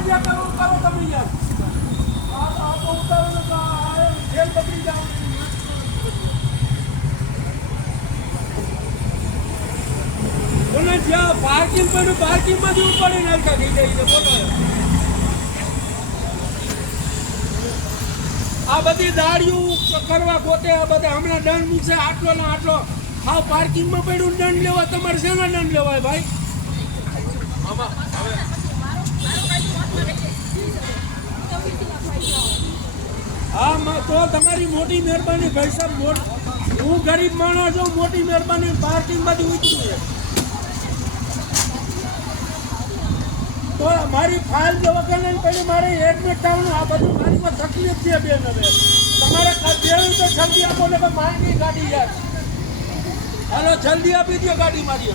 જે કરવું કરો તમે યાર આ તો ઉતારો તો જેલ પકડી જાવ બોલે જ્યાં પાર્કિંગ પડ્યું પાર્કિંગમાંથી ઉપાડી નાખ્યા થઈ જાય બોલો આ બધી દાડીઓ કરવા પોતે આ બધા હમણાં દંડ મૂકશે આટલો ને આટલો હા પાર્કિંગમાં પડ્યું દંડ લેવા તમારે શેનો દંડ લેવાય ભાઈ હા તો તમારી મોટી મહેરબાની ભાઈ સાહેબ હું ગરીબ માણસ છું મોટી મહેરબાની પાર્કિંગમાંથી ઉતર્યું છે તો મારી ફાઇલ જો વગર નહીં પડી મારે એડમિટ થવાનું આ બધું મારીમાં તકલીફ છે બેન હવે તમારે દેવું તો જલ્દી આપો ને મારી ગાડી યાર હાલો જલ્દી આપી દો ગાડી મારી